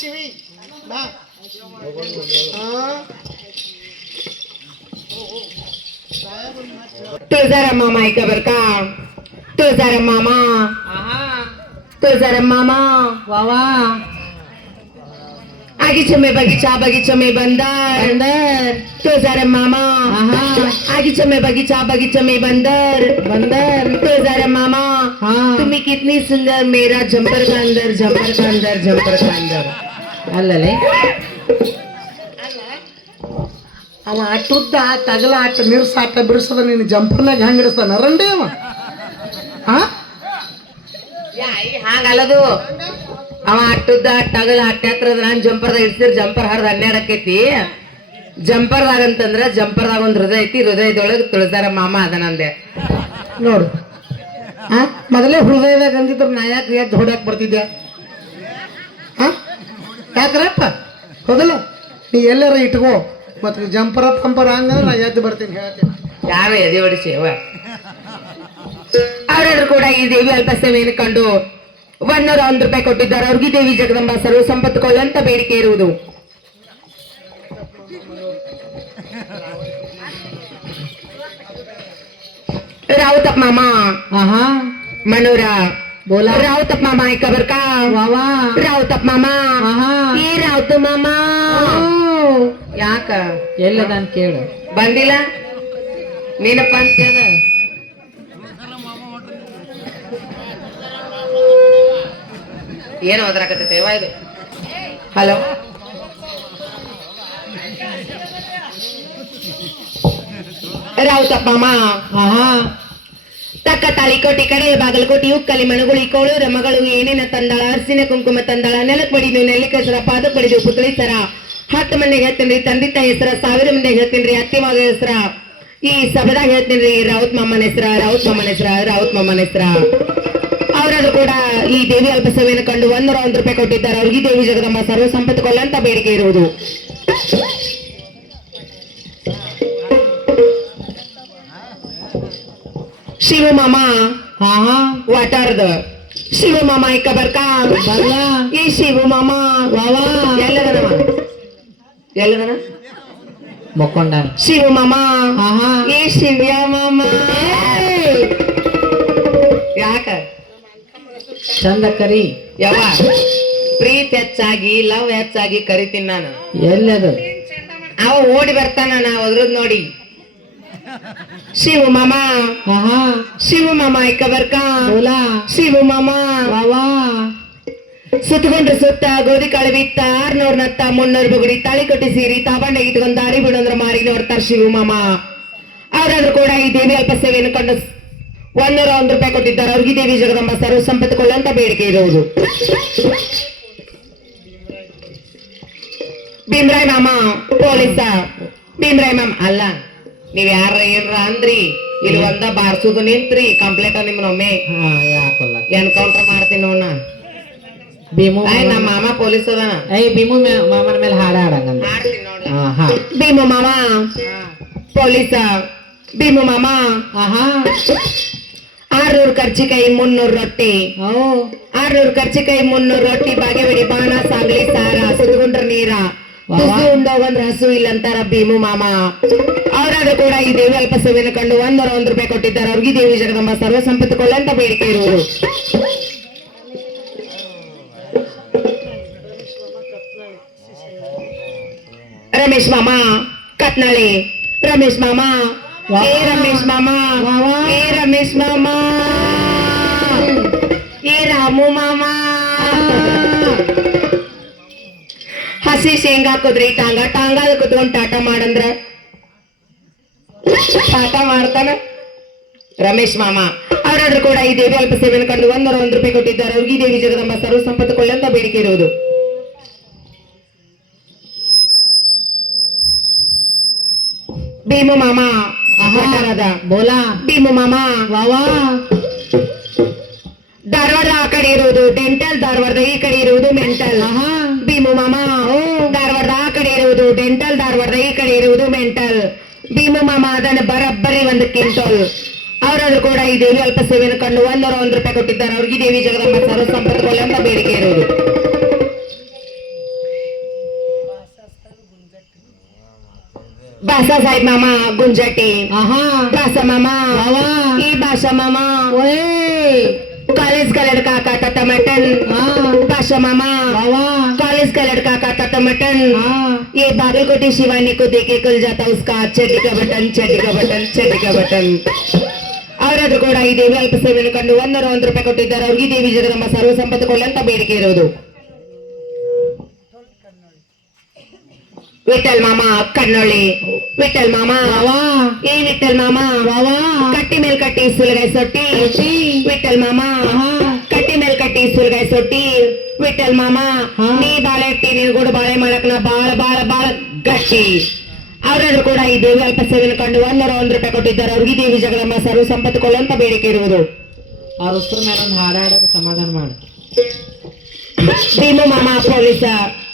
ಶಿವಿ ಬಾ तो जरा मामा ऐका बर का तो जरा मामा तो जरा मामा वा वा आगीचे में बगीचा में बंदर तो जरा मामा आगीचे में बगीचा में बंदर तो जरा मामा तुम्ही कितनी सुंदर मेरा जंपर का अंदर ಅಲ್ಲಲೇ ಅವ ಅಟ್ಟುದ್ದ ತಗಲ ಆಟ ನಿರ್ಸಾಟ ಬಿಡಿಸದ ನೀನು ಜಂಪರ್ನಾಗ ಹೆಂಗ್ ಹಿಡಿಸ್ತಾನ ರಂಡಿ ಅವ ಹಾಗಲ್ಲದು ಅವ ಅಟ್ಟುದ್ದ ಟಗಲ ಹತ್ತರದ ನಾನ್ ಜಂಪರ್ದಾಗ ಇಡ್ಸಿರ್ ಜಂಪರ್ ಹರಿದ 12 ಆಕೈತಿ ಜಂಪರ್ದಾಗ ಅಂತಂದ್ರ ಜಂಪರ್ದಾಗ ಒಂದ್ ಹೃದಯ ಐತಿ ಹೃದಯದೊಳಗೆ ತುಳಸಾರ ಮಾಮ ಅದನಂದೆ ನೋಡು ಮೊದಲೇ ಹೃದಯದಾಗ ಅಂದಿದ್ರು ನಾ ಯಾಕೆ ಎದ್ದು ಹೊಡ್ಯಾಕ್ ಬರ್ತಿದ್ಯಾ ಯಾಕ್ರಪ್ಪ ಹೌದಲ್ಲ ನೀ ಎಲ್ಲಾರ ಇಟ್ಕೋ ಮತ್ತೆ ಜಂಪರ ಪಂಪರ ಹಂಗಂದ್ರೆ ನಾ ಎದ್ದು ಬರ್ತೀನಿ ಹೇಳ್ತೀನಿ ಯಾವ ಎದೆ ಹೊಡಿಸಿ ಅವರೆಲ್ಲರೂ ಕೂಡ ಈ ದೇವಿ ಅಲ್ಪ ಸೇವೆಯನ್ನು ಕಂಡು 101 ರೂಪಾಯಿ ಕೊಟ್ಟಿದ್ದಾರೆ. ಅವ್ರಿಗೆ ದೇವಿ ಜಗದಂಬ ಸರ್ವ ಸಂಪತ್ತು ಕೊಳ್ಳಂತ ಬೇಡಿಕೆ ಇರುವುದು. रावतप मामा मनोरा बोला रावतप मामा ऐका बर का वावा रावतप मामा ये रावत मामा ಯಾಕ ಎಲ್ಲದಾನ್ ಕೇಳು ಬಂದಿಲ್ಲ ನೀನಪ್ಪ ಅಂತೇಳ ಏನು ಓದ್ರಾಕತ್ತೈತೆ ವಾ ಇದು ಹಲೋ रावतप मामा ತಕ್ಕ ತಾಳಿಕೋಟಿ ಕಡೆ ಬಾಗಲಕೋಟಿ ಉಕ್ಕಲಿ ಮಣಗುಳಿ ಕೋಳೂರ ಮಗಳು ಏನೇನ ತಂದಾಳ ಅರ್ಸಿನ ಕುಂಕುಮ ತಂದಾಳ ನೆಲಕ್ ಬಡಿದು ನೆಲ್ಲಿಕಸರ ಪಾದ ಬಡಿದು ಪುತ್ಳಿ ಸರ 10 ಮಂದಿಗೆ ಹೇಳ್ತೀನಿ ತಂದೆ ತಾಯಿ ಹೆಸರ 1000 ಮಂದಿಗೆ ಹೇಳ್ತೀನಿ ಅತ್ತಿ ಮಗ ಹೆಸರ ಈ ಸಭದಾಗ ಹೇಳ್ತೀನಿ ರಾವತ್ ಮಾಮನ ಹೆಸರ ರಾವತ್ ಮಾಮನ ಹೆಸರ ಅವರಾದ್ರೂ ಕೂಡ ಈ ದೇವಿ ಅಲ್ಪ ಸೇವೆಯನ್ನು ಕಂಡು 101 ರೂಪಾಯಿ ಕೊಟ್ಟಿದ್ದಾರೆ. ಅವ್ರಿಗೆ ದೇವಿ ಜಗದಂಬ ಸರ್ವ ಸಂಪತ್ತು ಕೊಳ್ಳಂತ ಬೇಡಿಕೆ ಇರುವುದು. शिव मामा वाटार्द शिव मामा ऐका बर का ये शिव मामा वावा ಎಲ್ಲದನ ಮಕ್ಕೊಂಡ ಶಿವ ಮಾಮಾ ಏ ಶಿವ್ಯ ಮಾಮಾ ಯಾಕ ಚಂದ ಕರಿ ಯಾವ ಪ್ರೀತಿ ಹೆಚ್ಚಾಗಿ ಲವ್ ಹೆಚ್ಚಾಗಿ ಕರಿತೀನಿ ನಾನು. ಎಲ್ಲದು ಅವ ಓಡಿ ಬರ್ತಾನ ನಾ ಅದ್ರದ್ ನೋಡಿ शिव मामा ऐका बर का बोला शिव मामा वावा ಸುತ್ತಕೊಂಡ್ರೆ ಸುತ್ತ ಗೋಧಿ ಕಾಳು ಬಿತ್ತ 600 ನತ್ತ 300 ಬುಗುಡಿ ತಾಳಿ ಕಟ್ಟಿ ಸೀರಿ ತಾಬಂಡೆ ಇಟ್ಕೊಂಡ್ ದಾರಿ ಬಿಡಂದ್ರ ಮಾರಿ ನೋಡ್ತಾರ ಶಿವ ಮಾಮ. ಅವರಾದ್ರೂ ಕೂಡ ಈ ದೇವಿ ಅಲ್ಪ ಸೇವೆಯನ್ನು ಕಂಡು 101 ರೂಪಾಯಿ ಕೊಟ್ಟಿದ್ದಾರೆ. ಅವ್ರಿಗೆ ದೇವಿ ಜಗದಂಬ ಸರ್ವ ಸಂಪತ್ತು ಕೊಳ್ಳಂತ ಬೇಡಿಕೆ ಇರುವುದು. ಭೀಮ್ರಾಯ್ ಮಾಮ ಪೊಲೀಸ ಭೀಮ್ರಾಯ್ ಮಾಮ ಅಲ್ಲ ನೀವ್ ಯಾರ ಏನ್ರ ಅಂದ್ರಿ ಇಲ್ಲಿ ಒಂದ ಬಾರ್ಸುದು ನಿಂತ್ರಿ ಕಂಪ್ಲೇಂಟ್ ನಿಮ್ನೊಮ್ಮೆ ಎನ್ಕೌಂಟರ್ ಮಾಡ್ತೀನಿ ನೋಡ. ಭೀಮು ನಮ್ಮ ಮಾಮ ಪೊಲೀಸ್ ಅದಾನ ಭೀಮು ಮಾಮನ ಮೇಲೆ ಹಾಡ ಹಾಡಂಗ ಭೀಮು ಮಾಮ ಪೊಲೀಸ ಭೀಮು ಮಾಮ 600 ಕರ್ಚಿಕಾಯಿ 300 ರೊಟ್ಟಿ 600 ಕರ್ಚಿಕಾಯಿ 300 ರೊಟ್ಟಿ ಬಾಗೇವಾಡಿ ಬಾಣ ಸಾಂಗ್ಲಿ ಸಾರ ಸುತ್ತಕೊಂಡ್ರ ನೀರ ಉಂಡೋಗಂದ್ರ ಹಸು ಇಲ್ಲ ಅಂತಾರ ಭೀಮು ಮಾಮ. ಅವರಾದ್ರೂ ಕೂಡ ಈ ದೇವಿ ಅಲ್ಪ ಸೇವೆಯನ್ನು ಕಂಡು 101 ರೂಪಾಯಿ ಕೊಟ್ಟಿದ್ದಾರೆ. ಅವ್ರಿಗೆ ದೇವಿ ಜಗದಂಬ ಸರ್ವ ಸಂಪತ್ತು ಕೊಳ್ಳಂತ ಬೇಡಿಕೆ ಇರುವುದು. ರಮೇಶ್ ಮಾಮ ಕತ್ನಾಳಿ ರಮೇಶ್ ಮಾಮ ಏ ರಮೇಶ್ ಮಾಮ ಏ ರಮೇಶ್ ಮಾಮ ಏ ರಾಮು ಮಾಮ ಹಸಿ ಶೇಂಗಾ ಕುದ್ರಿ ಟಾಂಗಾದ ಕುತ್ಕೊಂಡ್ ಟಾಟಾ ಮಾಡಂದ್ರ ಟಾಟಾ ಮಾಡ್ತಾನ ರಮೇಶ್ ಮಾಮ. ಅವರಾದ್ರೂ ಕೂಡ ಈ ದೇವಿ ಅಲ್ಪ ಸೇವೆಯನ್ನು ಕಂಡು 101 ರೂಪಾಯಿ ಕೊಟ್ಟಿದ್ದಾರೆ. ಅವ್ರಿಗೆ ದೇವಿ ಜಗದಂಬ ಸರ್ವ ಸಂಪತ್ತು ಕೊಳ್ಳಂತ ಬೇಡಿಕೆ ಇರುವುದು. ಭೀಮು ಮಾಮ ಬೋಲಾ ಭೀಮು ಮಾಮ ವಾವಾ ಧಾರವಾಡ ಆ ಕಡೆ ಇರುವುದು ಡೆಂಟಲ್, ಧಾರವಾಡದ ಈ ಕಡೆ ಇರುವುದು ಮೆಂಟಲ್. ಭೀಮು ಮಾಮ ಧಾರವಾಡದ ಆ ಕಡೆ ಇರುವುದು ಡೆಂಟಲ್, ಧಾರವಾಡದ ಈ ಕಡೆ ಇರುವುದು ಮೆಂಟಲ್. ಭೀಮು ಮಾಮ ಅದನ್ನ ಬರಬ್ಬರಿ 1 ಕ್ವಿಂಟಲ್ ಅವರಾದ್ರೂ ಕೂಡ ಈ ದೇವಿ ಅಲ್ಪ ಸೇವೆಯನ್ನು ಕಂಡು 101 ರೂಪಾಯಿ ಕೊಟ್ಟಿದ್ದಾರೆ. ಅವ್ರಿಗೆ ಈ ದೇವಿ ಜಗದಮ್ಮ ಸರ್ವ ಸಂಪತ್ತು ಕೊಡಲಿ ಅಂತ ಬೇಡಿಕೆ ಇರುವುದು. ಬಾಸಾ ಸಾಹೇಬ್ ಮಾಮ ಗುಂಜಟಿ ಬಾಸಾ ಮಾಮ ಈ ಬಾಸಾ ಮಾಮ कॉलेज का लड़का खाता था मटन बादशाह मामा कॉलेज का लड़का खाता था मटन ये बागलकोटी शिवानी को देखे खुल जाता उसका चड्डी का बटन चड्डी का बटन चड्डी का बटन ಅವರಾದ್ರೂ ಕೂಡ ಈ ದೇವಿ ಅಲ್ಪ ಸೇವೆಯನ್ನು ಕಂಡು 101 ರೂಪಾಯಿ ಕೊಟ್ಟಿದ್ದಾರೆ. ಅವ್ರಿಗೆ ಈ ದೇವಿ ಜಗದಮ್ಮ ಸರ್ವ ಸಂಪತ್ತು ಕೊಳ್ಳಿ ಅಂತ ಬೇಡಿಕೆ ಇರುವುದು. ವಿಠಲ್ ಮಾಮ ಕನ್ನೊಳ್ಳಿ ವಿಠಲ್ ಮಾಮ ಈ ವಿಠಲ್ ಮಾಮ ಕಟ್ಟಿ ಮೇಲ್ ಕಟ್ಟಿ ಸುಲಗಾಯಿ ಸೊಟ್ಟಿ ವಿಠಲ್ ಮಾಮ ಕಟ್ಟಿ ಮೇಲ್ ಕಟ್ಟಿ ಸುಲಗಾಯಿ ಸೊಟ್ಟಿ ವಿಠಲ್ ಮಾಮ ನೀ ಬಾಳೆ ಇಟ್ಟಿ ನೀನು ಕೂಡ ಬಾಳೆ ಮಾಡಕ್ ನಾ ಬಾಳ ಬಾಳ ಬಾಳ ಗಟ್ಟಿ. ಅವರಾದ್ರೂ ಕೂಡ ಈ ದೇವಿ ಅಲ್ಪ ಸೇವೆಯನ್ನು ಕಂಡು 101 ರೂಪಾಯಿ ಕೊಟ್ಟಿದ್ದಾರೆ. ಅವ್ರಿಗೆ ದೇವಿ ಜಗದಮ್ಮ ಸರ್ವ ಸಂಪತ್ತು ಕೊಳ್ಳಿ ಅಂತ ಬೇಡಿಕೆ ಇರುವುದು. ಅವ್ರ ಹೆಸರು ಮೇಲೆ ಒಂದು ಹಾಡಾಡೋದು ಸಮಾಧಾನ ಮಾಡಿ. ಭೀಮು ಮಾಮ ಪೊಲೀಸ